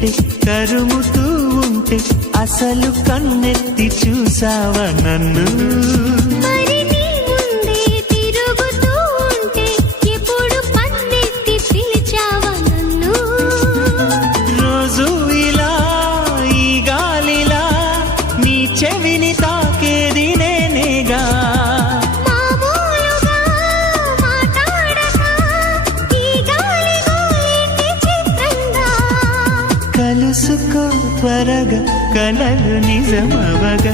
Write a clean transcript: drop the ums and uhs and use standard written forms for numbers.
ఉంటే కరుముతూ ఉంటే అసలు కన్నెత్తి చూసావా నన్ను చెవిని తాకేది నేనేగా కలుసుకో త్వరగా కలలు నిజమవగా